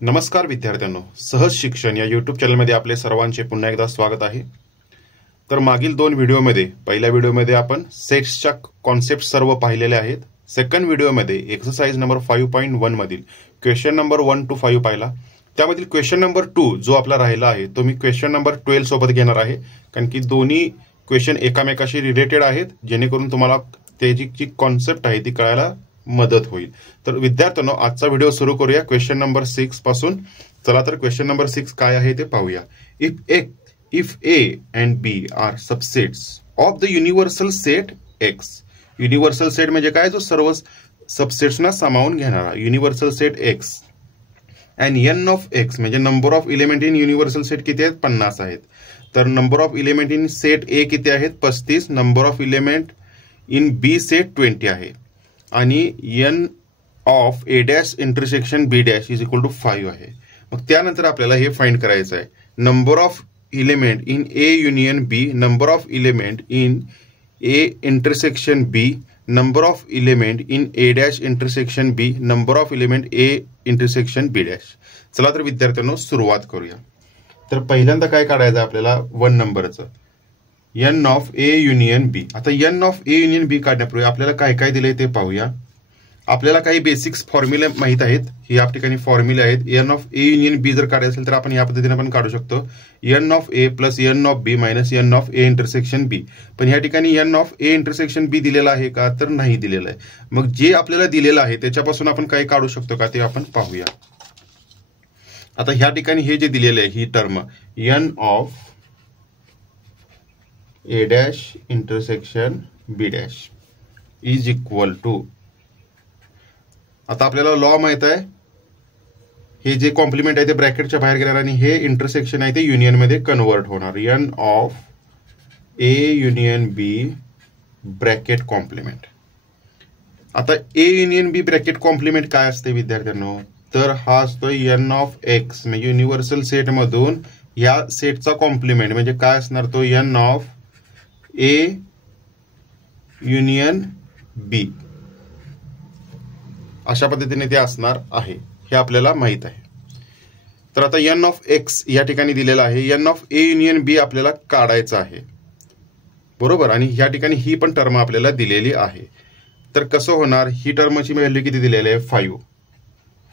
नमस्कार विद्यार्थ्यांनो, सहज शिक्षण या यूट्यूब चॅनलमध्ये आपले सर्वांचे पुन्हा एकदा स्वागत आहे। तर मागील दोन व्हिडिओमध्ये, पहिल्या व्हिडिओमध्ये आपण सेट्सच्या कॉन्सेप्ट सर्व पाहिलेले आहेत। सेकंड व्हिडिओमध्ये एक्सरसाइज नंबर 5.1 मधील क्वेश्चन नंबर 1 to 5 पाहिला। त्यामधील क्वेश्चन नंबर 2 जो आपला राहिला आहे तो मी क्वेश्चन नंबर 12 सोबत घेणार आहे, कारण की दोन्ही क्वेश्चन एकामेकाशी रिलेटेड आहेत, जेणेकरून तुम्हाला त्याची जी कॉन्सेप्ट आहे ती कळायला मदत होईल। तर विद्यार्थ्यांनो, आजचा व्हिडिओ सुरू करूया क्वेश्चन नंबर 6 पासून। चला तर क्वेश्चन नंबर 6 काय आहे ते पाहूया। If A and B are subsets of the universal set X, universal set म्हणजे काय, जो सर्व सबसेट्सना सामावून घेणारा universal set X, and n of X म्हणजे number of element in universal set किती आहेत, 50 आहेत। तर number of element in set A किती आहेत, 35। Number of element in B set 20 आहे, आणि n of A dash intersection B dash is equal to 5 आहे। मग त्यानंतर आपल्याला हे फाइंड करायचं आहे, number of element in A union B, number of element in A intersection B, number of element in A dash intersection B, number of element A intersection B dash. चला तर विद्यार्थ्यांनो सुरुवात करूया। तर पहिल्यांदा काय काढायचं आपल्याला, 1 नंबरचं n of A union B। आता n of A union B काढण्यापूर्वी आपल्याला काय काय दिले ते पाहूया। आपल्याला काही बेसिक्स फॉर्म्युले माहित आहेत, ही या ठिकाणी फॉर्म्युले आहेत। n of A union B जर काढायचं असेल तर आपण या पद्धतीने पण काढू शकतो, n of A plus n of B minus n of A intersection B। पण या ठिकाणी n of A intersection B दिलेला आहे का, तर नाही दिलेला आहे। मग जे आपल्याला दिलेलं आहे त्याच्यापासून आपण काय काढू शकतो का ते आपण पाहूया। आता ह्या ठिकाणी हे जे दिलेलं आहे, ही term n of A dash intersection B dash is equal to, आता आपल्याला लॉ माहित आहे, हे जे कॉम्प्लिमेंट आहे ते ब्रॅकेटच्या बाहेर गेणार आणि हे इंटरसेक्शन आहे ते युनियन मध्ये कन्वर्ट होणार। n of A union B bracket complement. आता A union B bracket complement काय असते विद्यार्थ्यांनो, तर हा असतो n ऑफ X म्हणजे युनिव्हर्सल सेट मधून या सेटचा कॉम्प्लिमेंट म्हणजे काय असणार, तो n of A union B, अशा पद्धतीने ते असणार आहे, हे आपल्याला माहित आहे। तर आता n ऑफ X या ठिकाणी दिलेला आहे, n of A union B आपल्याला काढायचं आहे, बरोबर। आणि या ठिकाणी ही पण टर्म आपल्याला दिलेली आहे। तर कसं होणार, ही टर्मची व्हॅल्यू किती दिलेली आहे,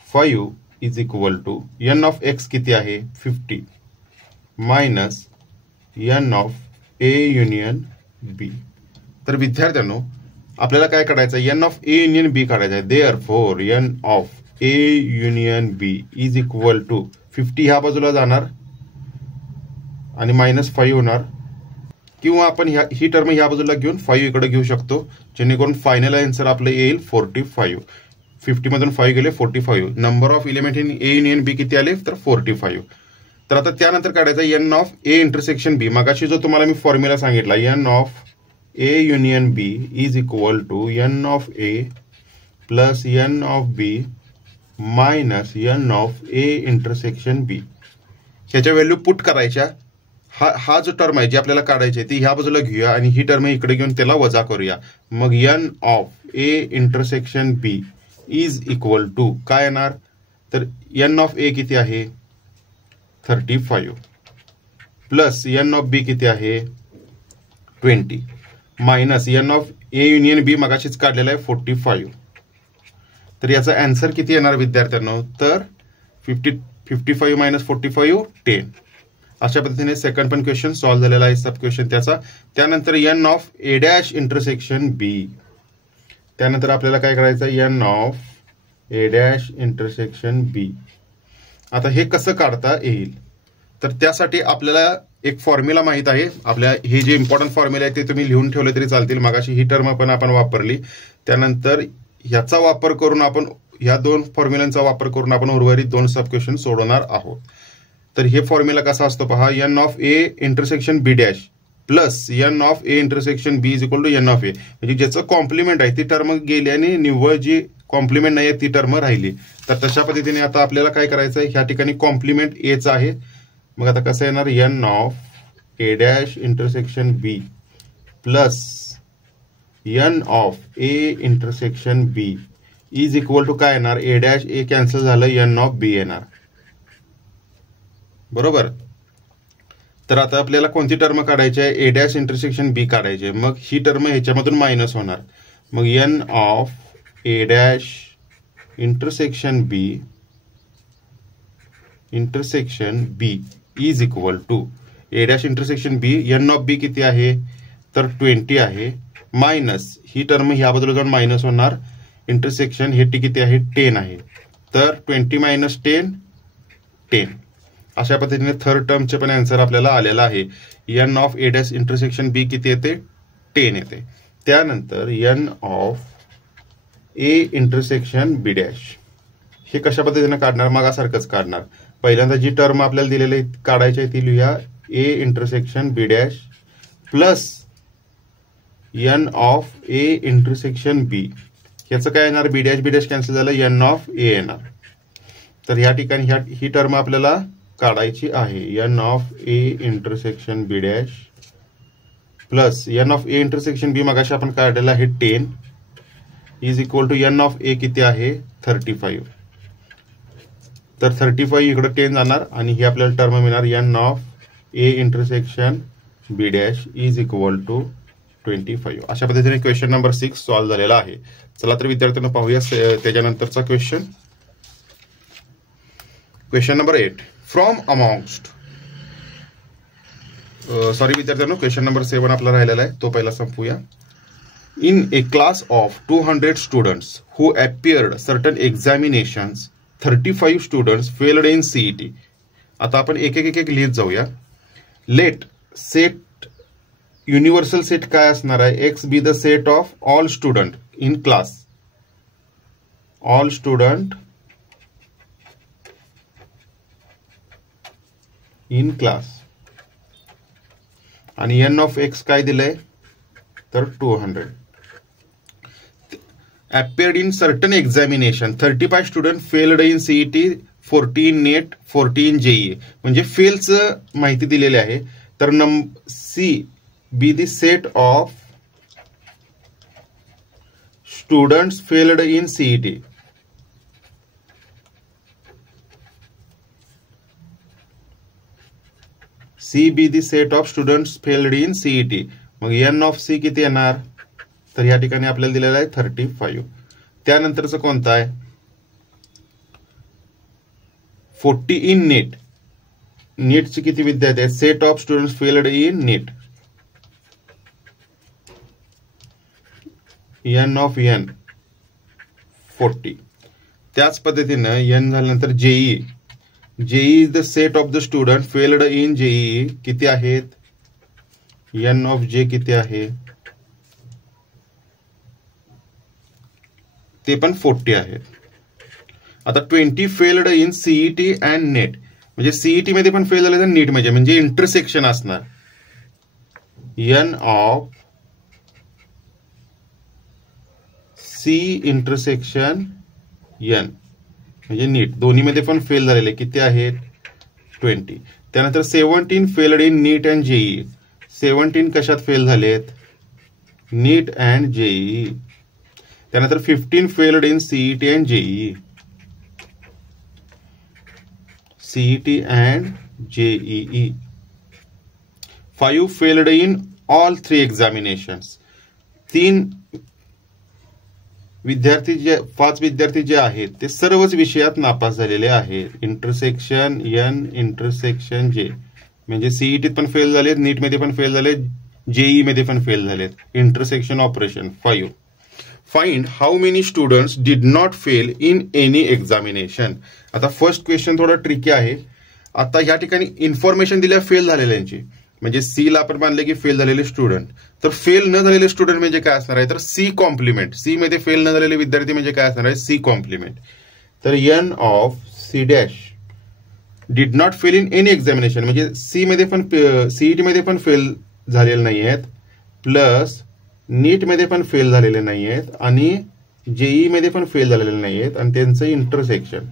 5 is equal to n of X किती आहे, 50 minus n of A union B। तर विद्यार्थ्यांनो, आपल्याला काय काढायचं, n of A union B काढायचं आहे। Therefore n of A union B is equal to 50 ह्या बाजूला जाणार आणि मायनस 5 होणार, किंवा आपण ही टर्म ह्या बाजूला घेऊन 5 इकडे घेऊ शकतो, जेणेकरून फायनल आन्सर आपलं येईल 45। 50 मधून 5 गेले 45। Number of element in A union B किती आले, तर 45। तर आता त्यानंतर काढायचा n of A intersection B। मगाशी जो तुम्हाला मी फॉर्म्युला सांगितला, n of A union B is equal to n of A plus n of B minus n of A intersection B। ह्याच्या व्हॅल्यू पुट करायच्या। हा जो टर्म आहे जी आपल्याला काढायची आहे ती ह्या बाजूला घेऊया आणि ही टर्म इकडे घेऊन त्याला वजा करूया। मग n of A intersection B is equal to काय येणार, तर n ऑफ A किती आहे, 35 प्लस n ऑफ B किती आहे, 20 minus n of A union B मगाशीच काढलेला आहे 45। तर याचा आन्सर किती येणार विद्यार्थ्यांनो, तर 55 मायनस 45 10। अशा पद्धतीने सेकंड पण क्वेश्चन सॉल्व्ह झालेला आहे, सब क्वेश्चन त्याचा। त्यानंतर n of A dash intersection B, त्यानंतर आपल्याला काय करायचं, n of A dash intersection B। आता हे कसं काढता येईल, तर त्यासाठी आपल्याला एक फॉर्म्युला माहित आहे। आपल्या हे जे इम्पॉर्टंट फॉर्म्युला आहे ते तुम्ही लिहून ठेवले तरी चालतील, मगाशी ही टर्म पण आपण वापरली। त्यानंतर ह्याचा वापर करून आपण, ह्या दोन फॉर्म्युलांचा वापर करून आपण उर्वरित दोन सब क्वेश्चन सोडवणार आहोत। तर हे फॉर्म्युला कसा असतो पहा, n of A intersection B dash plus n of A intersection B is equal to n of A, म्हणजे ज्याचं कॉम्प्लिमेंट आहे ती टर्म गेली आणि निव्वळ जी कॉम्प्लिमेंट नाही आहे ती टर्म राहिली। तर तशा पद्धतीने आता आपल्याला काय करायचं आहे, ह्या ठिकाणी कॉम्प्लिमेंट A चा आहे, मग आता कसं येणार, n of A dash intersection B plus n of A intersection B is equal to काय येणार, A डॅश A कॅन्सल झालं, n ऑफ B येणार। बरोबर. तर आता आपल्याला कोणती टर्म काढायची आहे, ए डॅश इंटरसेक्शन बी काढायची आहे. मग ही टर्म ह्याच्यामधून मायनस होणार. मग N of A dash intersection B is equal to A dash intersection B, N of B किती आहे तर 20 आहे, मायनस ही टर्म ह्या बाजूला जाऊन मायनस होणार, इंटरसेक्शन हे टी किती आहे 10 आहे, तर 20 मायनस 10. अशा पद्धतीने थर्ड टर्मचे पण आन्सर आपल्याला आलेला आहे. N of A dash intersection B किती येते 10 येते. त्यानंतर n of A intersection B dash हे कशा पद्धतीने काढणार, मागासारखंच काढणार. पहिल्यांदा जी टर्म आपल्याला दिलेली काढायची आहे ती लिहूया, A intersection B dash plus N of A intersection B. याचं काय येणार, बी डॅश कॅन्सल झालं, एन ऑफ ए येणार. तर ह्या ठिकाणी ही टर्म आपल्याला काढायची आहे, N of A intersection B dash plus N of A intersection B मगाशी आपण काढलेला आहे 10 is equal to N of A किती आहे 35. तर 35 इकडे 10 जाणार आणि ही आपल्याला टर्म मिळणार N of A intersection B dash is equal to 25. अशा पद्धतीने क्वेश्चन नंबर 6 सॉल्व्ह झालेला आहे. चला तर विद्यार्थ्यांना पाहूया त्याच्यानंतरचा question. Question number 8 from amongst, sorry विद्यार्थ्यांनो, क्वेश्चन नंबर 7 आपला राहिलेला आहे, तो पहिला संपूया. In a class of 200 students who appeared certain examinations 35 students failed in CET. आता आपण एक एक लिहित जाऊया. लेट सेट युनिव्हर्सल सेट काय असणार आहे, x be the set of all student in class, all student in class, आणि एन ऑफ एक्स काय दिलंय तर 200. appeared in certain examination 35 student failed in CET, 14 NEET, 14 JEE. म्हणजे फेलचं माहिती दिलेली आहे. तर C be the set of students failed in CET. C be the set of students failed in CET. मग एन ऑफ सी किती येणार, तर या ठिकाणी आपल्याला दिलेला आहे 35. त्यानंतरचं कोणतं आहे 40 इन नेट, नीटचे किती विद्यार्थी आहेत, set of students failed in NEET, N of N 40. त्याच पद्धतीनं एन झाल्यानंतर JEE, JEE is the set of the student failed in JEE, किती आहेत, एन ऑफ जे किती आहे ते पण 40 आहेत. आता 20 failed in CET and NEET, म्हणजे सीईटी मध्ये पण फेल झाले तर नीट म्हणजे इंटरसेक्शन असणार, N of C intersection N म्हणजे नीट, दोन्ही मध्ये पण फेल झालेले किती आहेत 20. त्यानंतर 17 failed in NEET and JEE, 17 कशात फेल झालेत, नीट अँड जेई. त्यानंतर 15 failed in CET and JEE, CET and JEE. 5 failed in all 3 examinations, 5 विद्यार्थी जे आहेत ते सर्वच विषयात नापास झालेले आहेत. इंटरसेक्शन एन इंटरसेक्शन जे म्हणजे सीईटीत पण फेल झालेत, नीट मध्ये पण फेल झालेत, जेई मध्ये पण फेल झालेत. Intersection operation 5. Find how many students did not fail in any examination. आता फर्स्ट क्वेश्चन थोडा ट्रिकी आहे. आता या ठिकाणी इन्फॉर्मेशन दिल्या फेल झालेल्यांची, म्हणजे सी ला आपण मानले की फेल झालेले स्टुडंट, तर फेल न झालेले स्टुडंट म्हणजे काय असणार आहे तर सी कॉम्प्लिमेंट, सी मध्ये फेल न झालेले विद्यार्थी म्हणजे काय असणार आहे सी कॉम्प्लिमेंट. तर N of C dash did not fail in any examination म्हणजे सी मध्ये पण सीईटी मध्ये पण फेल झालेले नाही आहेत, प्लस नीट मध्ये पण फेल झालेले नाही आहेत आणि जेई मध्ये पण फेल झालेले नाही आहेत आणि त्यांचं इंटरसेक्शन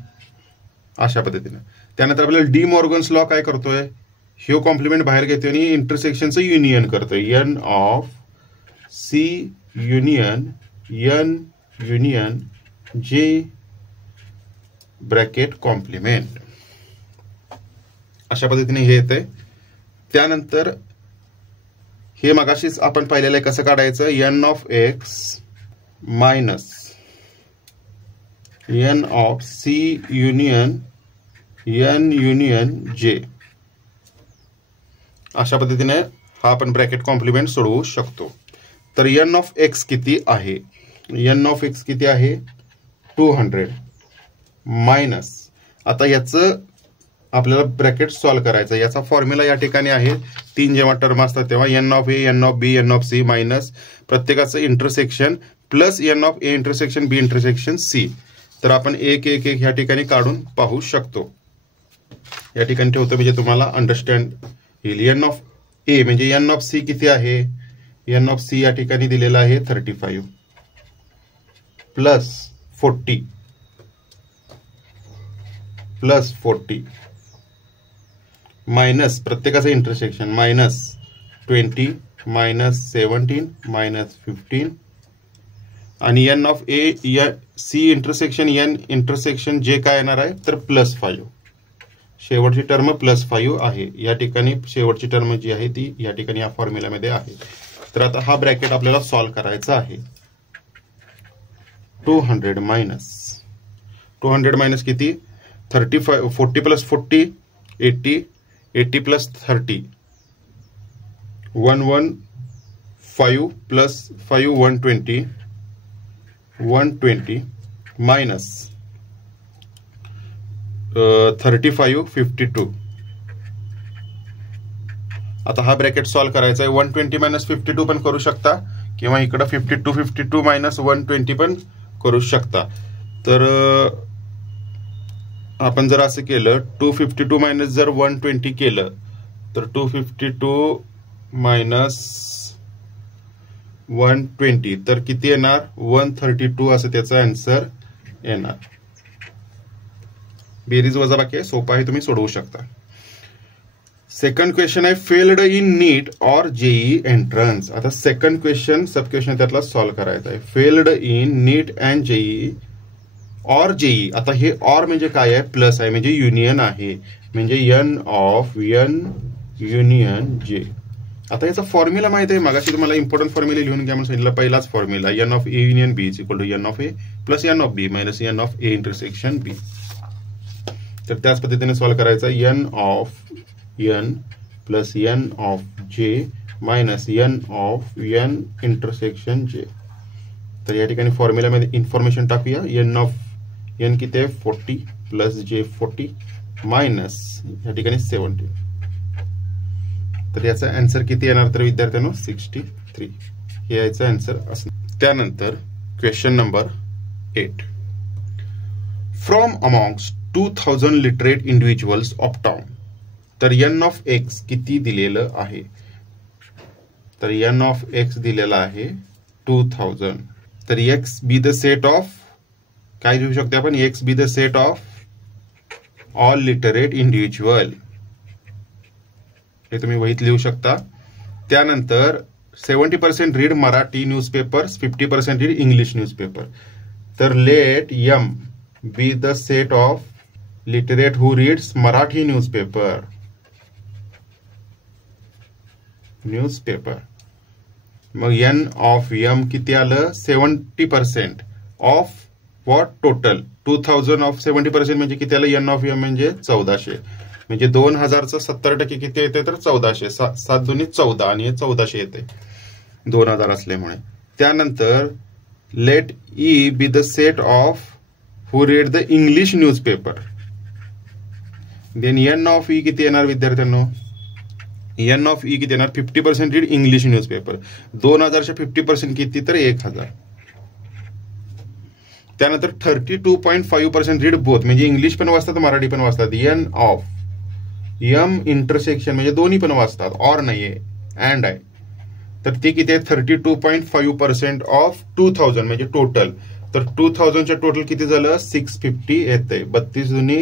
अशा पद्धतीने. त्यानंतर आपल्याला डी मॉर्गन्स लॉ काय करतोय, ह्यो कॉम्प्लिमेंट बाहेर घेतोय आणि इंटरसेक्शनचं युनियन करतोय. N of C union N union J bracket complement अशा पद्धतीने हे येते. त्यानंतर हे मगाशीच आपण पाहिलेलं आहे कसं काढायचं, N of X minus N of C union N union J. अशा पद्धतीने हा आपण ब्रॅकेट कॉम्प्लिमेंट सोडवू शकतो. तर एन ऑफ एक्स किती आहे, एन ऑफ एक्स किती आहे 200 मायनस, आता याचं आपल्याला ब्रॅकेट सॉल्व्ह करायचं. याचा फॉर्म्युला या ठिकाणी आहे, 3 जेव्हा टर्म असतात तेव्हा N of A, N of B, N of C minus प्रत्येकाचं intersection plus N of A intersection B intersection C. तर आपण एक एक एक ह्या ठिकाणी काढून पाहू शकतो. या ठिकाणी ठेवतो म्हणजे तुम्हाला अंडरस्टँड येईल. एन ऑफ ए म्हणजे एन ऑफ सी किती आहे, एन ऑफ सी या ठिकाणी दिलेला आहे 35 प्लस 40 मायनस प्रत्येकाचं इंटरसेक्शन मायनस 20 मायनस 17 मायनस 15 आणि N of A C intersection N intersection J काय येणार आहे तर प्लस 5. शेवटची टर्म प्लस 5 आहे. या ठिकाणी शेवटची टर्म जी आहे ती या ठिकाणी या फॉर्म्युलामध्ये आहे. तर आता हा ब्रॅकेट आपल्याला सॉल्व्ह करायचा आहे. 200 मायनस किती 35, 40 प्लस 40 80, 80 प्लस 30 115 प्लस 5 120 मायनस 35 52. आता हा ब्रॅकेट सॉल्व्ह करायचा आहे. 120 मायनस 52 पण करू शकता किंवा इकडे 52 मायनस 120 पण करू शकता. तर आपण जर असं केलं 252 मायनस जर 120 केलं तर 252 मायनस 120 तर किती येणार 132 असं त्याचा आन्सर येणार. बेरीज वजाबाकी सोपा आहे, तुम्ही सोडवू शकता. सेकंड क्वेश्चन आहे फेल्ड इन नीट और जेई एंट्रन्स. आता सेकंड क्वेश्चन सब क्वेश्चन त्यातला सॉल्व्ह करायचा आहे. Failed in NEET and JEE और जेई. आता हे और म्हणजे काय आहे प्लस आहे म्हणजे युनियन आहे म्हणजे एन ऑफ एन युनियन जे. आता याचा फॉर्म्युला माहित आहे, मागाशी तुम्हाला इम्पॉर्टंट फॉर्म्युला लिहून घ्या म्हणून सांगितलं. पहिलाच formula N of A union B is equal to N of A plus N of B minus N of A intersection B. तर त्याच पद्धतीने सॉल्व्ह करायचा. N of N plus N of J minus N of N intersection J. तर या ठिकाणी फॉर्म्युलामध्ये information टाकूया. N of N किती आहे 40 प्लस जे 40 मायनस या ठिकाणी 70. तर याचा आन्सर किती येणार तर विद्यार्थ्यांनो 63 हे याचा आन्सर असणार. त्यानंतर question number 8. From amongst 2000 literate individuals of town. तर एन ऑफ एक्स किती दिलेलं आहे तर एन ऑफ एक्स दिलेला आहे 2000. तर X be the set of काय लिहू शकतो आपण X be the set of all literate individual हे तुम्ही वहीत लिहू शकता. त्यानंतर 70% read Marathi newspapers 50% read English newspaper. तर let M be the set of literate who reads Marathi newspaper मग एन ऑफ एम किती आलं 70% ऑफ व्हॉट टोटल 2000 ऑफ 70% म्हणजे किती आलं एन ऑफ एम म्हणजे 1400 म्हणजे 2000चं 70% किती येते तर 1400. 7 दुनी 14 आणि 1400 येते 2000 असल्यामुळे. त्यानंतर let E be the set of who read the English newspaper. Then N of E किती येणार विद्यार्थ्यांनो एन ऑफ ई किती येणार 50% रीड इंग्लिश न्यूजपेपर. 2000च्या 50% किती तर 1000. त्यानंतर 32.5% रीड बोथ म्हणजे इंग्लिश पण वाचतात मराठी पण वाचतात. एन ऑफ एम इंटरसेक्शन म्हणजे दोन्ही पण वाचतात ऑर नाहीये अँड आहे. तर ते किती आहे 32.5% ऑफ 2000 म्हणजे टोटल. तर 2000च्या टोटल किती झालं 650 येते. 32 दुनी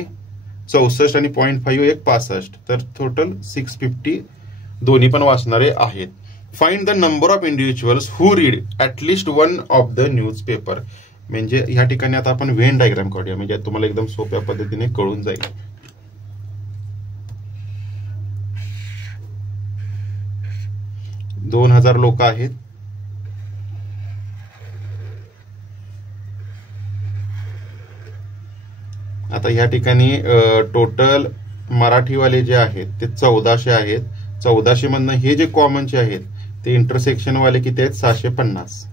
64 आणि 0.5 एक 65. तर टोटल 650 दोन्ही पण वाचणारे आहेत. Find the number of individuals who read at least one of the newspaper. म्हणजे या ठिकाणी आता आपण व्हेन डायग्राम काढूया म्हणजे तुम्हाला एकदम सोप्या पद्धतीने कळून जाईल. 2000 लोक आहेत. आता ह्या ठिकाणी टोटल मराठीवाले जे आहेत ते 1400 आहेत. 1400 मधनं हे जे कॉमनचे आहेत ते इंटरसेक्शन वाले किती आहेत? 650.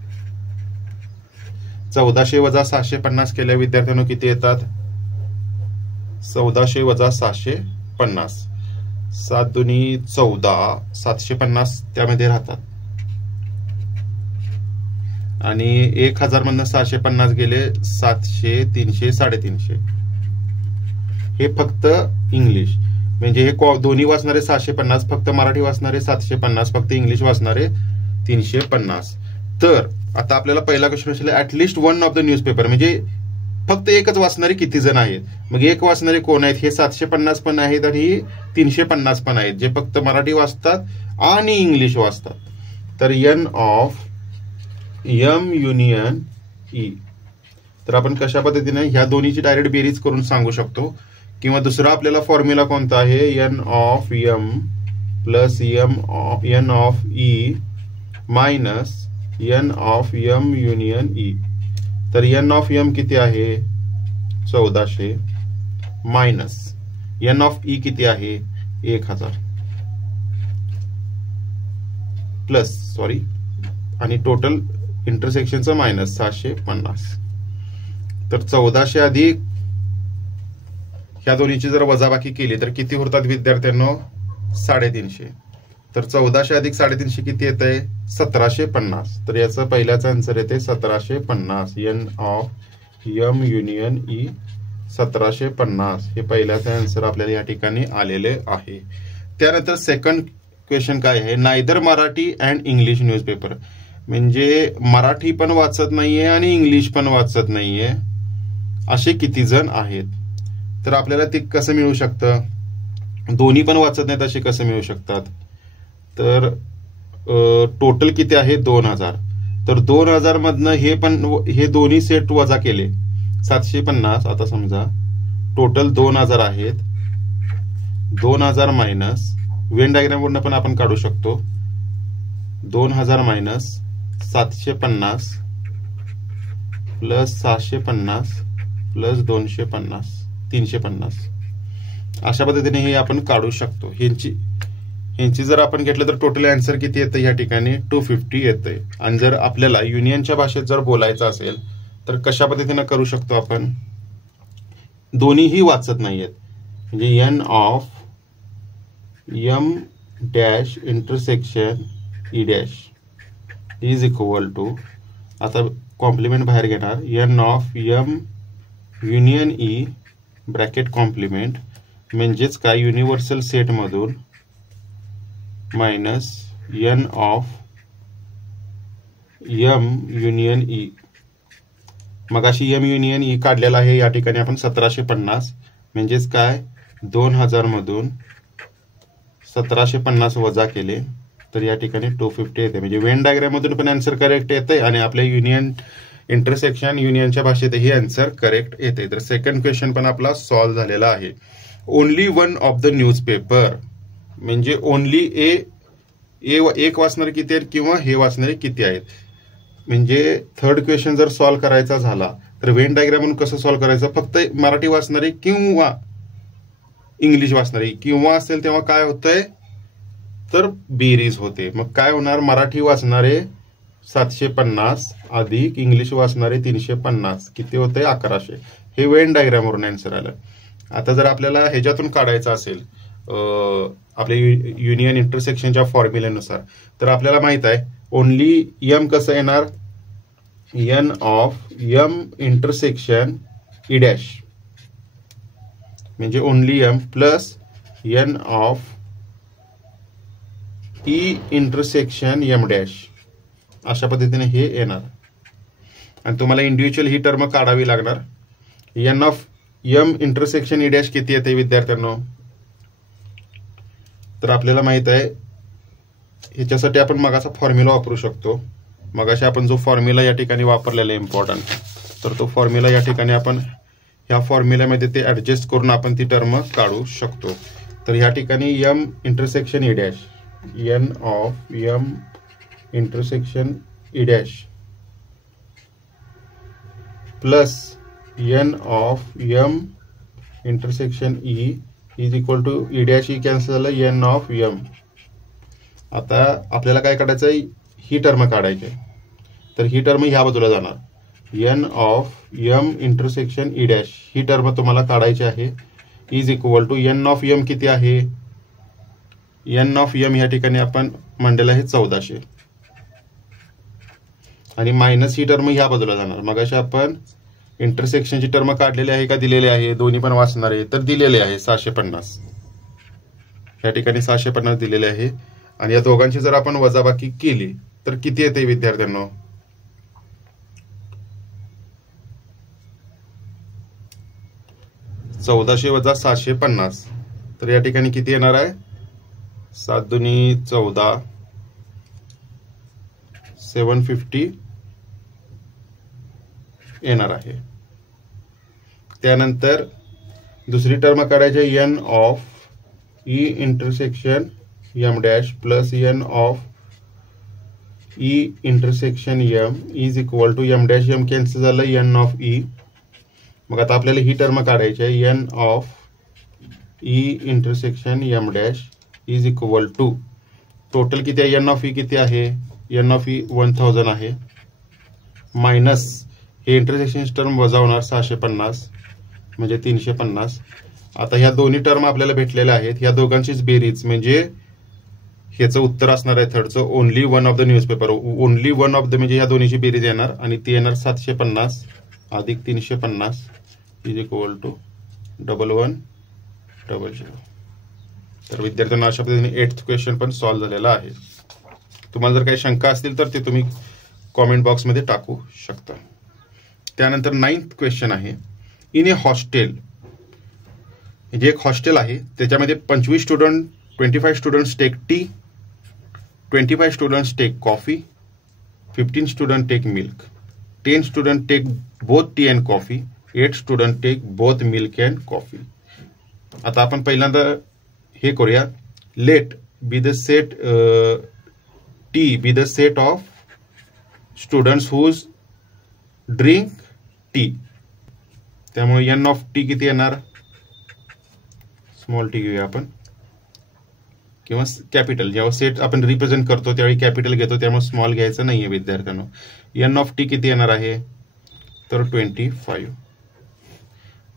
1400 वजा 650 केल्या विद्यार्थ्यांनो किती येतात? 1400 वजा 650, 7 दुनी 14, 750 त्यामध्ये राहतात. आणि 1000 मधनं 650 गेले 700, 300, 350. हे फक्त इंग्लिश, म्हणजे हे दोन्ही वाचणारे 650, फक्त मराठी वाचणारे 750, फक्त इंग्लिश वाचणारे 350. तर आता आपल्याला पहिला क्वेश्चन असेल at least one of the newspaper, म्हणजे फक्त एकच वाचणारे किती जण आहेत? मग एक वाचणारे कोण आहेत? हे 750 पण आहेत आणि 350 पण आहेत, जे फक्त मराठी वाचतात आणि इंग्लिश वाचतात. तर N of M union E. तर आपण कशा पद्धतीने ह्या दोन्हीची डायरेक्ट बेरीज करून सांगू शकतो, किंवा दुसरा आपल्याला फॉर्म्युला कोणता आहे? N of M plus N of E minus N of M union E. तर एन ऑफ एम किती आहे? 1400 मायनस एन ऑफ ई किती आहे? 1000 प्लस आणि टोटल इंटरसेक्शनचं मायनस 650. तर 1400 अधिक ह्या दोन्हीची जर वजाबाकी केली तर किती होतात विद्यार्थ्यांनो? 350. तर 1400 अधिक 350 किती येत आहे? 1750. तर याचं पहिल्याचं आन्सर येते 1750. N of M union E 1750 हे पहिल्याचं आन्सर आपल्याला या ठिकाणी आलेले आहे. त्यानंतर सेकंड क्वेश्चन काय आहे? Neither Marathi and English newspaper, म्हणजे मराठी पण वाचत नाहीये आणि इंग्लिश पण वाचत नाहीये असे किती जण आहेत? तर आपल्याला ते कसं मिळू शकतं? दोन्ही पण वाचत नाहीत असे कसं मिळू शकतात? तर टोटल किती आहे? 2000. तर 2000 मधनं हे दोन्ही सेट वजा केले 750. आता समजा टोटल 2000 आहेत. 2000 मायनस वेन डायग्राम वरून पण आपण काढू शकतो. 2000 मायनस 750 प्लस 650 प्लस 250 350. अशा पद्धतीने हे आपण काढू शकतो. ह्यांची जर आपण घेतलं तर टोटल आन्सर किती येतं या ठिकाणी? 250 येतंय. आणि जर आपल्याला युनियनच्या भाषेत जर बोलायचं असेल तर कशा पद्धतीने करू शकतो आपण? दोन्हीही वाचत नाहीयेत, म्हणजे N of M dash intersection E dash is equal to, आता कॉम्प्लिमेंट बाहेर घेणार, N of M union E bracket complement म्हणजेच काय? युनिव्हर्सल सेट मधून minus N of M union E. मग अशी एम युनियन ई काढलेला आहे या ठिकाणी आपण 1750, म्हणजेच काय? 2000 मधून 1750 वजा केले तर या ठिकाणी 250 येते. म्हणजे वेन डायग्राम मधून पण आन्सर करेक्ट येते आणि आपल्या युनियन इंटरसेक्शन युनियनच्या भाषेतही आन्सर करेक्ट येते. तर सेकंड क्वेश्चन पण आपला सॉल्व्ह झालेला आहे. Only one of the newspaper, म्हणजे ओनली एक वाचणारे किती आहेत किंवा हे वाचणारे किती आहेत. म्हणजे थर्ड क्वेश्चन जर सॉल्व्ह करायचा झाला तर वेन डायग्राम म्हणून कसं सॉल्व्ह करायचं? फक्त मराठी वाचणारे किंवा इंग्लिश वाचणारे किंवा असेल तेव्हा काय होतंय? तर बेरीज होते. मग काय होणार? मराठी वाचणारे 750 अधिक इंग्लिश वाचणारे 350 किती होते? 1100. हे वेन डायग्राम वरून आन्सर आलं. आता जर आपल्याला ह्याच्यातून काढायचं असेल आपल्या युनियन इंटरसेक्शनच्या फॉर्म्युल्यानुसार, तर आपल्याला माहित आहे ओनली एम कसं येणार? N of M intersection E dash, म्हणजे only M plus N of E intersection M dash. अशा पद्धतीने हे येणार आणि तुम्हाला इंडिव्हिज्युअल ही टर्म काढावी लागणार. N of M intersection E dash किती येते विद्यार्थ्यांनो? तर आपल्याला माहित आहे ह्याच्यासाठी आपण मगाचा फॉर्म्युला वापरू शकतो. मगाशी आपण जो फॉर्म्युला या ठिकाणी वापरलेला आहे इम्पॉर्टंट, तर तो फॉर्म्युला या ठिकाणी आपण ह्या फॉर्म्युल्यामध्ये ते ऍडजस्ट करून आपण ती टर्म काढू शकतो. तर ह्या ठिकाणी M intersection E dash, N of M intersection E dash plus N of M intersection E is equal to E dash E cancel झालं एन ऑफ एम. आता आपल्याला काय काढायचं आहे, ही टर्म काढायची आहे. तर ही टर्म ह्या बाजूला जाणार N of M intersection E dash ही टर्म तुम्हाला काढायची आहे is equal to N of M किती आहे, एन ऑफ एम या ठिकाणी आपण मांडलेलं आहे 1400 आणि मायनस ही टर्म ह्या बाजूला जाणार. मग अशा आपण इंटरसेक्शनची टर्म काढलेली आहे का दिलेली आहे, दोन्ही पण वाचणार आहे. तर दिलेले आहे 750 या ठिकाणी 750 दिलेले आहे. आणि या दोघांची जर आपण वजाबाकी केली तर किती येते विद्यार्थ्यांनो, 1400 वजा 750. तर या ठिकाणी किती येणार आहे, 7 दुनी 14 750 येणार आहे. त्यानंतर दुसरी टर्म काढायची N of E intersection M dash plus N of E intersection M is equal to M dash M cancel झालं एन ऑफ ई. मग आता आपल्याला ही टर्म काढायची आहे N of E intersection M dash is equal to total किती आहे, N of E किती आहे, एन ऑफ ई 1000 आहे मायनस हे इंटरसेक्शन टर्म वजा होणार 650 म्हणजे 350. आता ह्या दोन्ही टर्म आपल्याला भेटलेल्या आहेत, ह्या दोघांचीच बेरीज म्हणजे ह्याचं उत्तर असणार आहे थर्डचं only one of the newspaper. Only one of the म्हणजे ह्या दोन्हीची बेरीज येणार आणि ती येणार 750 अधिक 350 इज इक्वल टू 1100. तर विद्यार्थ्यांना अशा पद्धतीने 8th क्वेश्चन पण सॉल्व्ह झालेला आहे. तुम्हाला जर काही शंका असतील तर ते तुम्ही कॉमेंट बॉक्समध्ये टाकू शकता. त्यानंतर 9th क्वेश्चन आहे, इन ए हॉस्टेल, जे एक हॉस्टेल आहे त्याच्यामध्ये 25 student 25 students take tea, 25 students take coffee, 15 student take milk, 10 student take both tea and coffee, 8 student take both milk and coffee. आता आपण पहिल्यांदा हे करूया, let be the set T be the set of students whose drink tea. त्यामुळे N of T किती येणार, small T घेऊया आपण किंवा कॅपिटल. जेव्हा सेट आपण रिप्रेझेंट करतो त्यावेळी कॅपिटल घेतो, त्यामुळे स्मॉल घ्यायचं नाहीये विद्यार्थ्यांनो. एन ऑफ टी किती येणार आहे तर 25.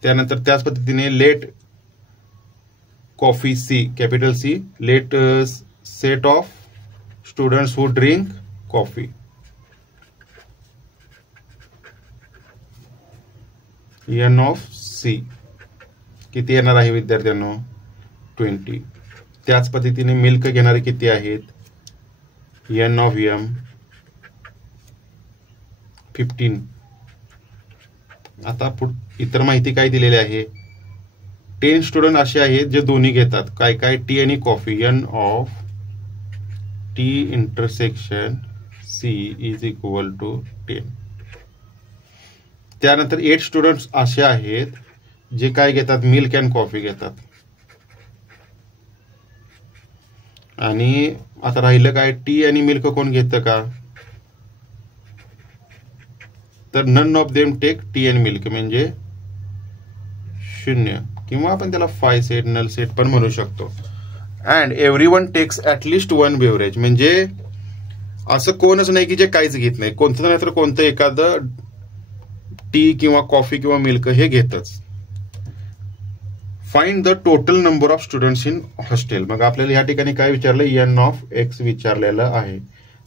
त्यानंतर त्याच पद्धतीने let coffee C capital C, let set of students who drink coffee. N of C किती येणार आहे विद्यार्थ्यांनो 20. त्याच पद्धतीने मिल्क घेणारे किती आहेत, एन ऑफ एम 15. आता इतर माहिती काय दिलेली आहे, 10 स्टुडंट असे आहेत जे दोन्ही घेतात काय काय टी आणि coffee, N of T intersection C is equal to 10. त्यानंतर 8 स्टुडंट्स असे आहेत जे काय घेतात, मिल्क अँड कॉफी घेतात. आणि आता राहिलं काय, टी आणि मिल्क कोण घेतं का, तर none of them take tea and milk म्हणजे 0 किंवा आपण त्याला 5 सेट नल सेट पण म्हणू शकतो. And everyone takes at least 1 beverage म्हणजे असं कोणच नाही की जे काहीच घेत नाही, कोणतं नाही तर कोणतं एखादं टी किंवा कॉफी किंवा मिल्क हे घेतच. Find the total number of students in hostel. मग आपल्याला या ठिकाणी काय विचारलं, एन ऑफ एक्स विचारलेलं आहे.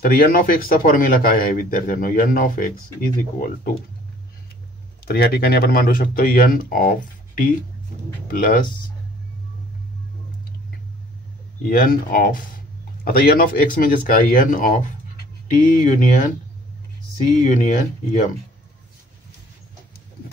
तर एन ऑफ एक्सचा फॉर्म्युला काय आहे विद्यार्थ्यांनो, N of X is equal to, तर या ठिकाणी आपण मांडू शकतो N of T plus N of, आता एन ऑफ एक्स म्हणजेच काय, N of T union C union M.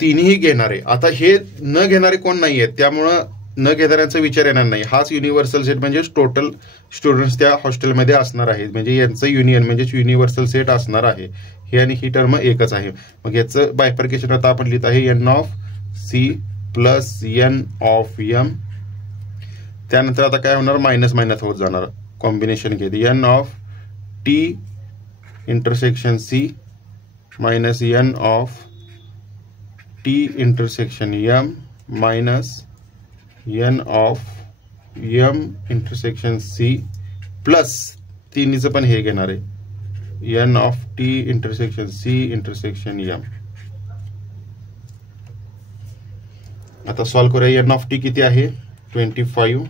तिन्ही घेणारे, आता हे न घेणारे कोण नाहीये त्यामुळं न घेणाऱ्यांचा विचार येणार नाही. हाच युनिव्हर्सल सेट म्हणजे टोटल स्टुडंट्स त्या हॉस्टेलमध्ये असणार आहेत, म्हणजे यांचं युनियन म्हणजेच युनिव्हर्सल सेट असणार आहे. हे आणि ही टर्म एकच आहे. मग याचं बायफर्केशन आता आपण लिहित आहे N of C plus N of M. त्यानंतर आता काय होणार, मायनस मायनस होत जाणार, कॉम्बिनेशन घेत N of T intersection C minus N of T intersection M minus N of M intersection C plus तिन्हीचं पण हे घेणार आहे N of T intersection C intersection M. आता सॉल्व करूया. एन ऑफ टी किती आहे 25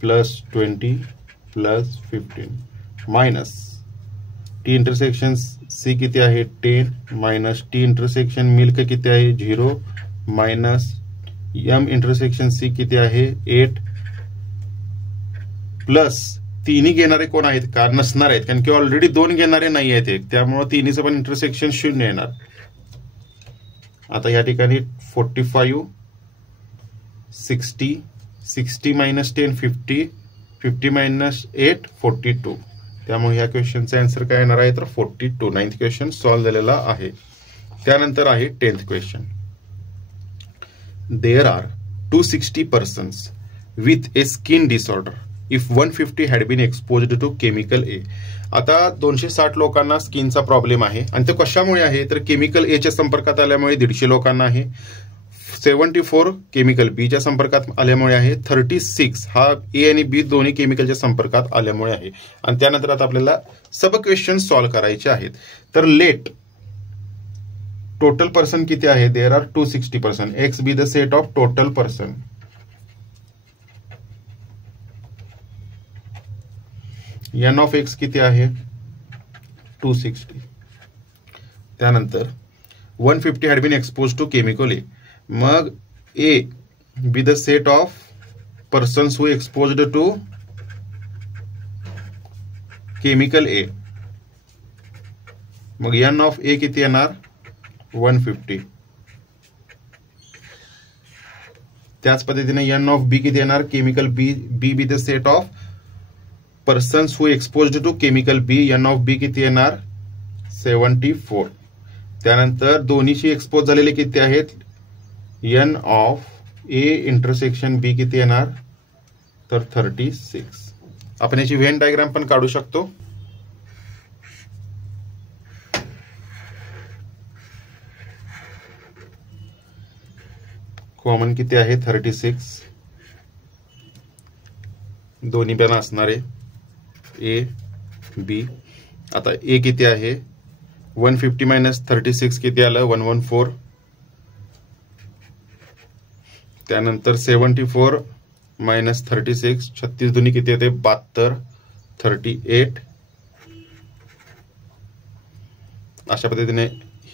plus 20 plus 15 minus T intersection C किती आहे 10 मायनस टी इंटरसेक्शन मिल्क किती आहे 0 मायनस एम इंटरसेक्शन सी किती आहे 8 प्लस तिन्ही घेणारे कोण आहेत का नसणार आहेत कारण की ऑलरेडी 2 घेणारे नाही आहेत एक, त्यामुळे तिन्हीचं पण इंटरसेक्शन 0 येणार. आता या ठिकाणी 45 60 60 मायनस 10 50 50 मायनस 8 42. त्यामुळे ह्या क्वेश्चनचा आन्सर काय येणार आहे तर 42. 9th क्वेश्चन सॉल्व्ह झालेला आहे. त्यानंतर आहे 10th question. There are 260 persons with a skin disorder if 150 had been exposed to chemical A. आता 260 लोकांना स्किनचा प्रॉब्लेम आहे आणि ते कशामुळे आहे तर केमिकल ए च्या संपर्कात आल्यामुळे 150 लोकांना आहे. 74 केमिकल बी च्या संपर्कात आल्यामुळे आहे. 36 हा ए आणि बी दोन्ही केमिकलच्या संपर्कात आल्यामुळे आहे. आणि त्यानंतर आता आपल्याला सब क्वेश्चन सॉल्व्ह करायचे आहेत. तर लेट टोटल पर्सन किती आहे there are 260 person. X be the set of total person. N of X किती आहे 260. त्यानंतर 150 had been expose to chemical A. मग A be the set of persons who exposed to chemical A. मग N of A किती येणार 150. त्याच पद्धतीने N of B किती येणार chemical B be the set of persons who exposed to chemical B. N of B किती येणार 74. त्यानंतर दोन्हीशी एक्सपोज झालेले किती आहेत N of A intersection B किती येणार तर 36. आपण याची व्हेन डायग्राम पण काढू शकतो. कॉमन किती आहे 36. दोन्ही पण असणारे ए बी. आता ए किती आहे 150 मायनस 36 किती आलं 114. त्यानंतर 74 मायनस 36 36 दोन्ही किती येते 72 38. अशा पद्धतीने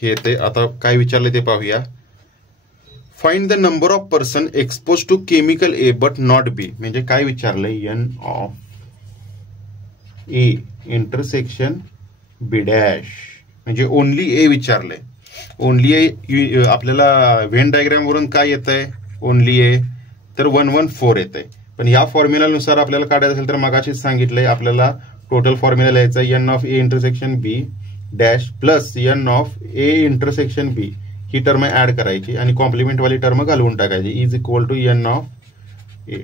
हे येते. आता काय विचारले ते पाहूया. Find the number of person expose to chemical A but not B. म्हणजे काय विचारलंय N of A intersection B dash म्हणजे ओनली ए विचारलंय. ओनली ए आपल्याला व्हेन डायग्राम वरून काय येत आहे ओनली ए तर 114 येत आहे. पण या फॉर्म्युलानुसार आपल्याला काढायचं असेल तर मगाशीच सांगितलंय आपल्याला टोटल फॉर्म्युला लिहायचा N of A intersection B dash plus N of A intersection B. ही टर्म ऍड करायची आणि कॉम्प्लिमेंट वाली टर्म घालवून टाकायची is equal to N of A.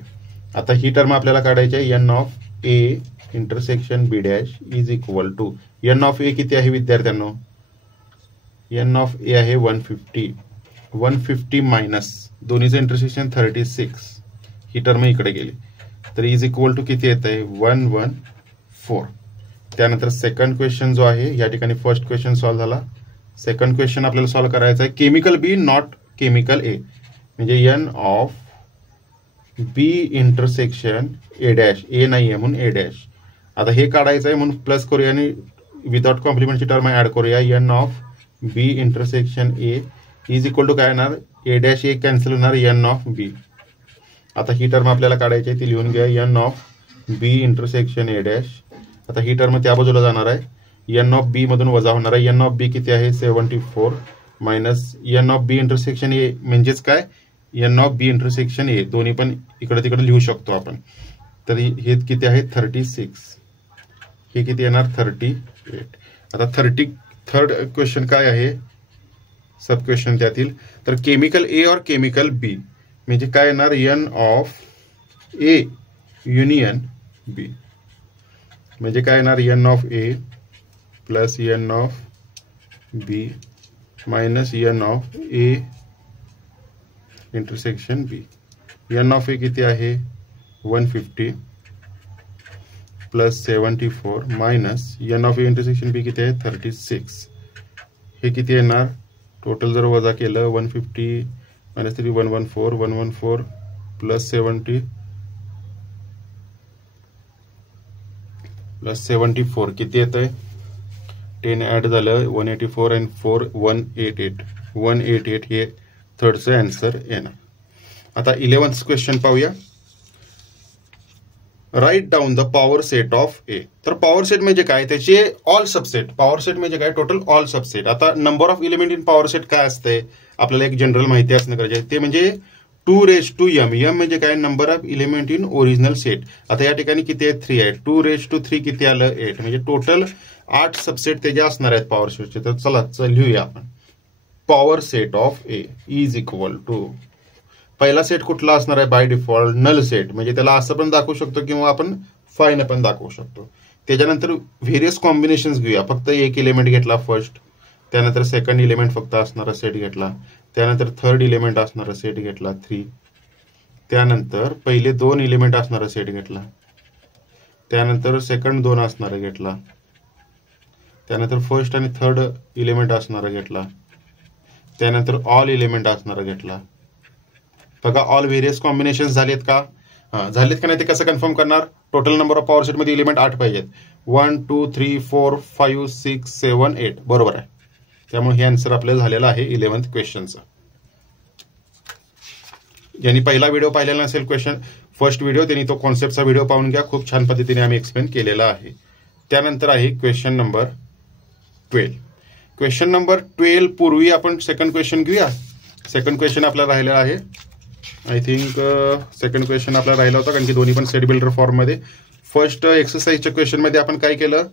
आता ही टर्म आपल्याला काढायची आहे N of A intersection B dash is equal to N of A किती आहे विद्यार्थ्यांनो एन ऑफ ए आहे 150. 150 मायनस दोन्हीचं इंटरसेक्शन 36. ही टर्म इकडे गेली तर इज इक्वल टू किती येत आहे 114. त्यानंतर सेकंड क्वेश्चन जो आहे या ठिकाणी फर्स्ट क्वेश्चन सॉल्व्ह झाला. सेकंड क्वेश्चन आपल्याला सॉल्व्ह करायचा आहे chemical B not chemical A. म्हणजे N of B intersection A dash A नाही आहे म्हणून ए डॅश. आता हे काढायचं आहे म्हणून प्लस करूया आणि विदाउट कॉम्प्लिमेंटची टर्म ऍड करूया N of B intersection A is equal to काय येणार ए डॅश ए कॅन्सल होणार एन ऑफ बी. आता ही टर्म आपल्याला काढायची आहे ती लिहून घ्या N of B intersection A dash. आता ही टर्म त्या बाजूला जाणार आहे एन ऑफ बी मधून वजा होणार आहे. एन ऑफ बी किती आहे 74 minus N of B intersection A म्हणजेच काय N of B intersection A. दोन्ही पण इकडे तिकडे लिहू शकतो आपण. तर हे किती आहे 36. हे किती येणार 38. आता थर्ड क्वेश्चन काय आहे सब क्वेश्चन त्यातील तर केमिकल ए और केमिकल बी म्हणजे काय येणार N of A union B. म्हणजे काय येणार N of A plus N of B minus N of A intersection B. N of A किती आहे 150 plus 74 minus N of A intersection B किती आहे 36. हे किती येणार टोटल जर वजा केलं 150 मायनस 3 114 प्लस 70 प्लस 74 किती येत आहे 10 ॲड झालं 184 आणि 4 188 हे थर्डचं आन्सर येणार. आता 11th क्वेश्चन पाहूया. Write down the power set of A. तर पॉवर सेट म्हणजे काय त्याचे ऑल सबसेट. पॉवर सेट म्हणजे काय टोटल ऑल सबसेट. आता number of element in power set काय असते आपल्याला एक जनरल माहिती असणं गरजेचं आहे. ते म्हणजे 2m. m म्हणजे काय number of element in original set. आता या ठिकाणी किती आहे 3 आहे. 2 किती आलं 8 म्हणजे टोटल 8 सबसेट त्याचे असणार आहेत पॉवर सेटचे. तर चला लिहूया आपण. Power set of A is equal to पहिला सेट कुठला असणार आहे बाय डिफॉल्ट नल सेट. म्हणजे त्याला असं पण दाखवू शकतो किंवा आपण फायने पण दाखवू शकतो. त्याच्यानंतर व्हेरियस कॉम्बिनेशन्स घेऊया. फक्त एक एलिमेंट घेतला फर्स्ट, त्यानंतर सेकंड एलिमेंट फक्त असणारा सेट घेतला, त्यानंतर थर्ड एलिमेंट असणारा सेट घेतला 3, त्यानंतर पहिले 2 एलिमेंट असणारा सेट घेतला, त्यानंतर सेकंड 2 असणारा घेतला, त्यानंतर फर्स्ट आणि थर्ड एलिमेंट असणारा घेतला, त्यानंतर ऑल एलिमेंट असणारा घेतला. बघा ऑल व्हेरियस कॉम्बिनेशन झालेत का? झालेत का नाही ते कसं कन्फर्म करणार? Total number of power set मध्ये एलिमेंट 8 पाहिजेत. 1 2 3 4 5 6 7 8 बरोबर आहे. त्यामुळे हे आन्सर आपल्याला झालेलं आहे 11th क्वेश्चनचं. ज्यांनी पहिला व्हिडिओ पाहिलेला नसेल क्वेश्चन फर्स्ट व्हिडिओ त्यांनी तो कॉन्सेप्टचा व्हिडिओ पाहून घ्या. खूप छान पद्धतीने आम्ही एक्सप्लेन केलेला आहे. त्यानंतर आहे क्वेश्चन नंबर 12. क्वेश्चन नंबर 12 पूर्वी आपण सेकंड क्वेश्चन घेऊया. सेकंड क्वेश्चन आपल्याला राहिलेला आहे. आय थिंक सेकंड क्वेश्चन आपला राहिला होता कारण की दोन्ही पण सेट बिल्डर फॉर्ममध्ये. फर्स्ट एक्सरसाइजच्या क्वेश्चनमध्ये आपण काय केलं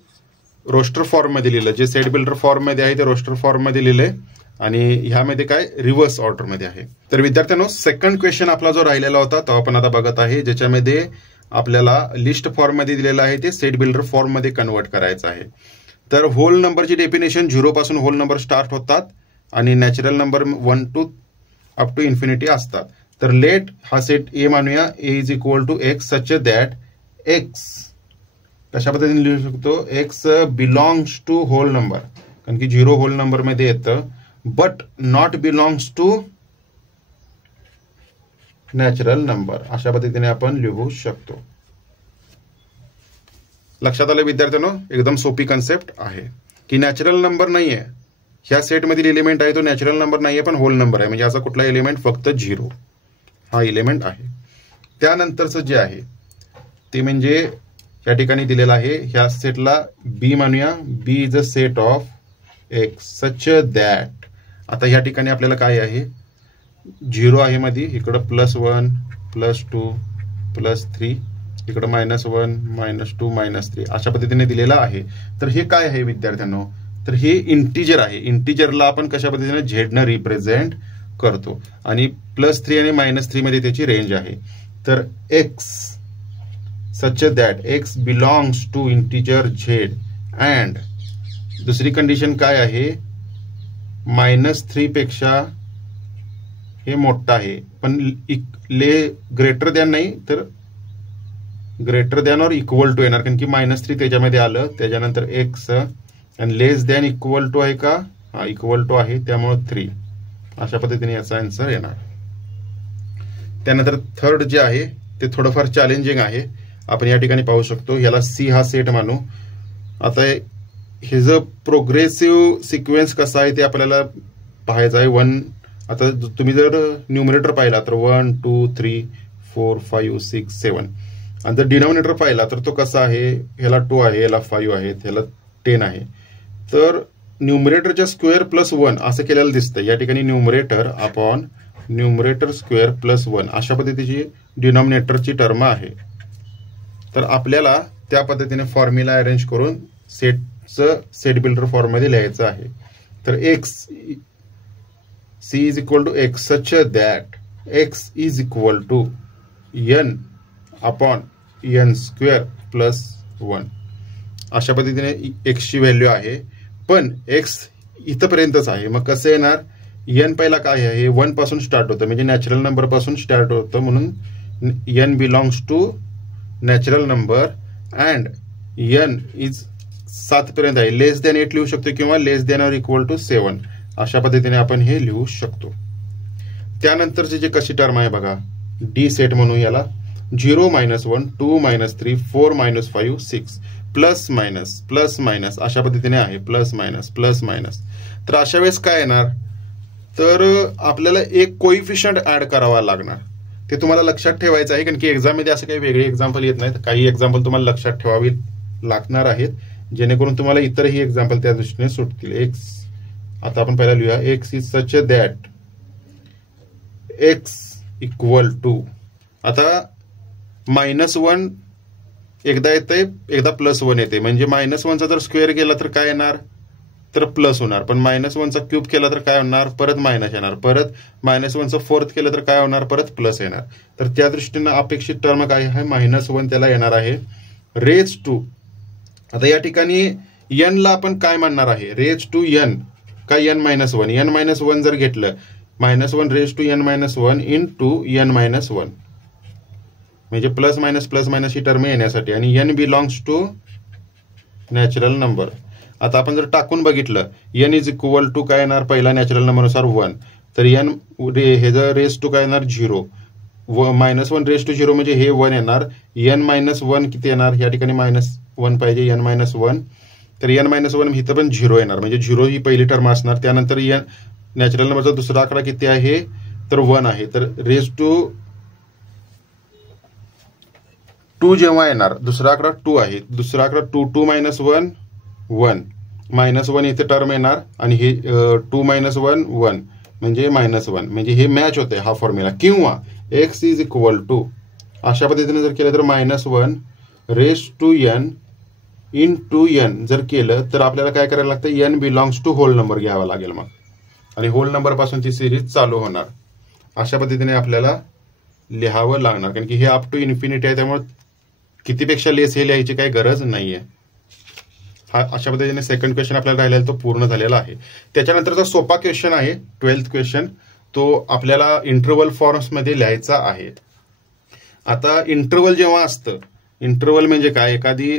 रोस्टर फॉर्ममध्ये लिहिलं. जे सेट बिल्डर फॉर्ममध्ये आहे ते रोस्टर फॉर्ममध्ये लिहिलंय आणि ह्यामध्ये काय रिव्हर्स ऑर्डरमध्ये आहे. तर विद्यार्थ्यांनो सेकंड क्वेश्चन आपला जो राहिलेला होता तो आपण आता बघत आहे ज्याच्यामध्ये आपल्याला लिस्ट फॉर्ममध्ये दिलेला आहे ते सेट बिल्डर फॉर्ममध्ये कन्वर्ट करायचं आहे. तर होल नंबरची डेफिनेशन 0 पासून होल नंबर स्टार्ट होतात आणि natural number 1 to up to infinity असतात. तर लेट हा सेट ए मानूया. A is equal to x such that X कशा पद्धतीने लिहू शकतो X belongs to whole number कारण की 0 होल नंबर मध्ये येतं but not belongs to natural number. अशा पद्धतीने आपण लिहू शकतो. लक्षात आलं विद्यार्थ्यांनो एकदम सोपी कन्सेप्ट आहे की नॅचरल नंबर नाहीये ह्या सेटमधील एलिमेंट आहे तो नॅचरल नंबर नाहीये पण होल नंबर आहे म्हणजे असा कुठला एलिमेंट फक्त 0 हा एलिमेंट आहे. त्यानंतरचं जे आहे ते म्हणजे या ठिकाणी दिलेलं आहे ह्या सेटला बी मानूया. B is a set of X such that आता ह्या ठिकाणी आपल्याला काय आहे 0 आहे मध्ये इकडं +1 +2 +3 इकडं -1 -2 -3 अशा पद्धतीने दिलेला आहे. तर हे काय आहे विद्यार्थ्यांनो तर हे इंटिजर आहे. इंटिजरला आपण कशा पद्धतीने झेडनं रिप्रेझेंट करतो आणि +3 आणि -3 मध्ये त्याची रेंज आहे. तर x such that x belongs to integer Z and दुसरी कंडिशन काय आहे -3 पेक्षा हे मोठं आहे पण ग्रेटर दॅन नाही तर ग्रेटर दॅन और इक्वल टू येणार कारण की -3 त्याच्यामध्ये आलं. त्याच्यानंतर एक्स आणि लेस दॅन इक्वल टू आहे का? हा इक्वल टू आहे त्यामुळे 3 अशा पद्धतीने याचा आन्सर येणार. त्यानंतर थर्ड जे आहे ते थोडंफार चॅलेंजिंग आहे. आपण या ठिकाणी पाहू शकतो याला सी हा सेट मानू. आता हे जो प्रोग्रेसिव्ह सिक्वेन्स कसा आहे ते आपल्याला पाहायचं आहे. 1 आता तुम्ही जर न्यूमरेटर पाहिला तर 1 2 3 4 5 6 7 आणि जर डिनॉमिनेटर पाहिला तर तो कसा आहे ह्याला 2 आहे ह्याला 5 आहे ह्याला 10 आहे. तर न्यूमरेटरच्या स्क्वेअर +1 असं केलेलं दिसतं. या ठिकाणी न्यूमरेटर अपॉन न्यूमरेटर स्क्वेअर +1 अशा पद्धतीची डिनॉमिनेटरची टर्म आहे. तर आपल्याला त्या पद्धतीने फॉर्म्युला अरेंज करून सेटचं सेट बिल्डर फॉर्ममध्ये लिहायचं आहे. तर x C is equal to x such that x is equal to n upon n² +1 अशा पद्धतीने एक्सची व्हॅल्यू आहे, पण एक्स इथंपर्यंतच आहे. मग कसं येणार, एन पहिला काय आहे, 1 पासून स्टार्ट होतं, म्हणजे नॅचरल नंबर पासून स्टार्ट होतं, म्हणून n belongs to natural number and n is 7 पर्यंत आहे. लेस दॅन 8 लिहू शकतो किंवा less than or equal to 7. अशा पद्धतीने आपण हे लिहू शकतो. त्यानंतरची जे कशी टर्म आहे बघा, डी सेट म्हणून याला 0 -1 2 -3 4 -5 6 प्लस मायनस अशा पद्धतीने आहे, प्लस मायनस. तर अशा वेळेस काय येणार, तर आपल्याला एक कोइफिशियंट ऍड करावा लागणार. ते तुम्हाला लक्षात ठेवायचं आहे, कारण की एक्झाम मध्ये असं काही वेगळे एक्झाम्पल येत नाहीत. काही एक्झाम्पल तुम्हाला लक्षात ठेवावी लागणार आहेत, जेणेकरून तुम्हाला इतरही एक्झाम्पल त्या दृष्टीने सुटतील. एक्स, आता आपण पहिला लिहूया, x is such that x equal to, आता -1 एकदा येते, एकदा +1 येते, म्हणजे -1चा जर स्क्वेअर केला तर काय येणार, तर प्लस होणार. पण -1चा क्यूब केला तर काय होणार, परत मायनस येणार. परत -1चा फोर्थ केलं तर काय होणार, परत प्लस येणार. तर त्या दृष्टीनं अपेक्षित टर्म काय आहे, -1 त्याला येणार आहे रेज टू. आता या ठिकाणी एन ला आपण काय म्हणणार आहे, रेज टू एन का n -1. n -1 जर घेतलं, -1 raise to n -1 into n -1, म्हणजे प्लस मायनस ही टर्म येण्यासाठी, आणि n belongs to natural number. आता आपण जर टाकून बघितलं, n इज इक्वल टू काय येणार, पहिला नॅचरल नंबरनुसार 1, तर n हे जर रेज टू काय येणार 0, -1 रेज टू 0 म्हणजे हे 1 येणार. n -1 किती येणार, या ठिकाणी -1 पाहिजे, n -1, तर n -1 इथं पण 0 येणार, म्हणजे 0 ही पहिली टर्म असणार. त्यानंतर नॅचरल नंबरचा दुसरा आकडा किती आहे, तर 1 आहे. तर रेज टू 2 जेव्हा येणार, दुसरा आकडा 2 आहे, दुसरा आकडा 2 -1 1 -1 इथे टर्म येणार, आणि हे 2 -1 1 म्हणजे -1, म्हणजे हे मॅच होते हा फॉर्म्युला. किंवा एक्स इज इक्वल टू अशा पद्धतीने जर केलं तर -1 raise to n into n जर केलं तर आपल्याला काय करायला लागतं, n belongs to whole number घ्यावा लागेल मग, आणि होल नंबर पासून ती सिरीज चालू होणार. अशा पद्धतीने आपल्याला लिहावं लागणार, कारण की हे अप टू इन्फिनिटी आहे, त्यामुळे कितीपेक्षा लेस हे लिहायची काही गरज नाहीये. हा अशा पद्धतीने सेकंड क्वेश्चन आपल्याला राहिलेला तो पूर्ण झालेला आहे. त्याच्यानंतरचा सोपा क्वेश्चन आहे 12th क्वेश्चन, तो आपल्याला इंटरवल फॉर्म्स मध्ये लिहायचा आहे. आता इंटरवल जेव्हा असतं, इंटरवल म्हणजे काय, एखादी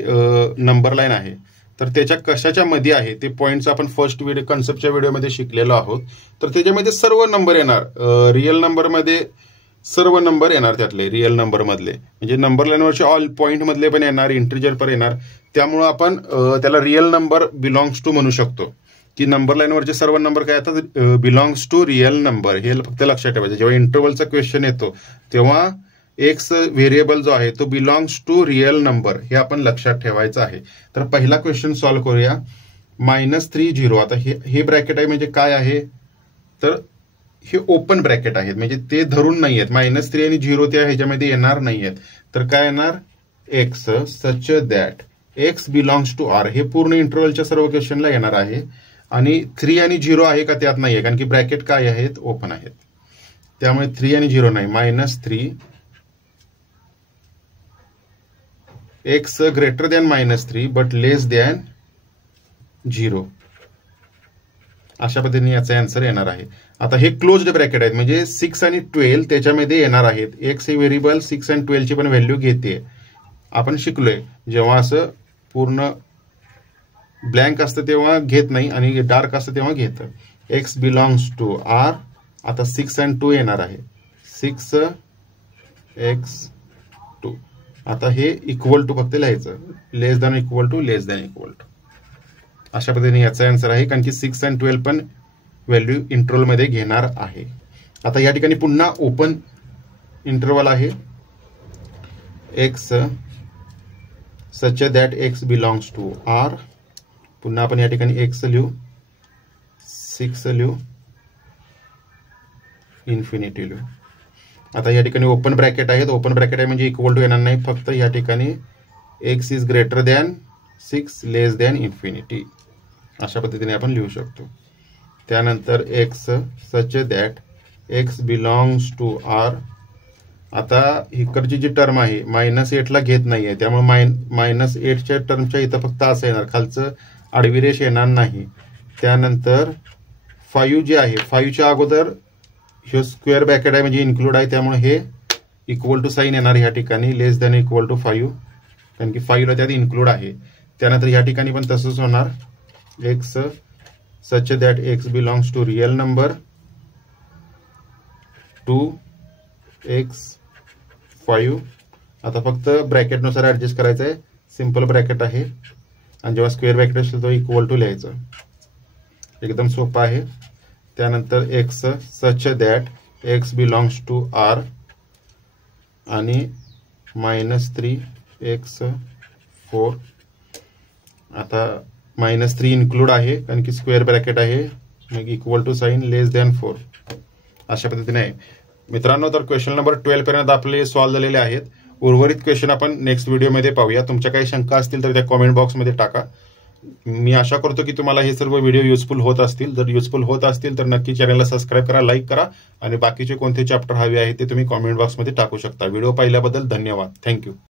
नंबर लाईन आहे, तर त्याच्या कशाच्या मध्ये आहे ते पॉईंट्स आपण फर्स्ट व्हिडिओ कन्सेप्टच्या व्हिडिओमध्ये शिकलेलो आहोत. तर त्याच्यामध्ये सर्व नंबर येणार, रिअल नंबरमध्ये सर्व नंबर येणार, त्यातले रिअल नंबर मधले, म्हणजे नंबर लाईनवरचे ऑल पॉईंट मधले पण येणार, इंटिजर पण येणार. त्यामुळे आपण त्याला रिअल नंबर बिलॉंग्स टू म्हणू शकतो, की नंबर लाईनवरचे सर्व नंबर काय येतात, बिलॉंग्स टू रिअल नंबर. हे फक्त लक्षात ठेवायचं. जेव्हा इंटरवलचा क्वेश्चन येतो तेव्हा एक्स व्हेरिएबल जो आहे तो बिलॉंग्स टू रिअल नंबर, हे आपण लक्षात ठेवायचं आहे. तर पहिला क्वेश्चन सॉल्व्ह करूया. -3 0, आता हे ब्रॅकेट आहे म्हणजे काय आहे, तर हे ओपन ब्रॅकेट आहेत, म्हणजे ते धरून नाही आहेत. -3 आणि 0 त्या ह्याच्यामध्ये येणार नाहीयेत. तर काय येणार, x such that x belongs to R, हे पूर्ण इंटरवलच्या सर्व क्वेश्चनला येणार आहे. आणि 3 आणि 0 आहे का, त्यात नाहीये, कारण की ब्रॅकेट काय आहेत, ओपन आहेत. त्यामुळे 3 आणि 0 नाही. -3 x greater than -3 but less than 0, अशा पद्धतीने याचा आन्सर येणार आहे. आता हे क्लोज्ड ब्रॅकेट आहेत, म्हणजे 6 आणि 12 त्याच्यामध्ये येणार आहेत. एक्स हे व्हेरिएबल 6 आणि 12 ची पण व्हॅल्यू घेते. आपण शिकलोय, जेव्हा असं पूर्ण ब्लँक असतं तेव्हा घेत नाही, आणि डार्क असतं तेव्हा घेतं. एक्स बिलॉंग्स टू आर, आता 6 आणि 2 येणार आहे, 6 x 2. आता हे इक्वल टू फक्त लिहायचं, less than equal to, less than equal to, अशा पद्धतीने याचा आन्सर आहे, कारण की 6 आणि 12 पण व्हॅल्यू इंटरवल मध्ये घेणार आहे. आता या ठिकाणी पुन्हा ओपन इंटरवल आहे. X such that x belongs to R, पुन्हा आपण या ठिकाणी एक्स लिहू, 6 लिहू, इन्फिनिटी लिहू. आता या ठिकाणी ओपन ब्रॅकेट आहेत, ओपन ब्रॅकेट आहे म्हणजे इक्वल टू येणार नाही, फक्त या ठिकाणी x is greater than 6 less than infinity, अशा पद्धतीने आपण लिहू शकतो. त्यानंतर x such that x belongs to R, आता इकडची जी टर्म आहे -8 घेत नाही आहे, त्यामुळे -8च्या टर्मच्या इथं फक्त असं येणार, खालचं आडवी रेष येणार नाही. त्यानंतर 5 जे आहे 5च्या अगोदर हे स्क्वेअर ब्रॅकेट आहे म्हणजे इन्क्लूड आहे, त्यामुळे हे इक्वल टू साईन येणार ह्या ठिकाणी, लेस दॅन इक्वल टू 5, कारण की 5ला त्यात इन्क्लूड आहे. त्यानंतर ह्या ठिकाणी पण तसंच होणार, x such that x belongs to real number to x 5. आता फक्त ब्रॅकेटनुसार ऍडजस्ट करायचं आहे, सिंपल ब्रॅकेट आहे, आणि जेव्हा स्क्वेअर ब्रॅकेट असेल तो इक्वल टू लिहायचं, एकदम सोपं आहे. त्यानंतर x such that x belongs to R आणि -3x4. आता -3 इन्क्लूड आहे कारण की स्क्वेअर ब्रॅकेट आहे, मग equal to sign less than 4. अशा पद्धतीने आहे मित्रांनो. तर क्वेश्चन नंबर 12 पर्यंत आपले सॉल्व्ह झालेले आहेत. उर्वरित क्वेश्चन आपण नेक्स्ट व्हिडिओमध्ये पाहूया. तुमच्या काही शंका असतील तर त्या कॉमेंट बॉक्समध्ये टाका. मी आशा करतो की तुम्हाला हे सर्व व्हिडिओ युजफुल होत असतील. जर युजफुल होत असतील तर नक्की चॅनलला सबस्क्राईब करा, लाईक करा, आणि बाकीचे कोणते चॅप्टर हवे आहे ते तुम्ही कॉमेंट बॉक्समध्ये टाकू शकता. व्हिडिओ पाहिल्याबद्दल धन्यवाद. थँक्यू.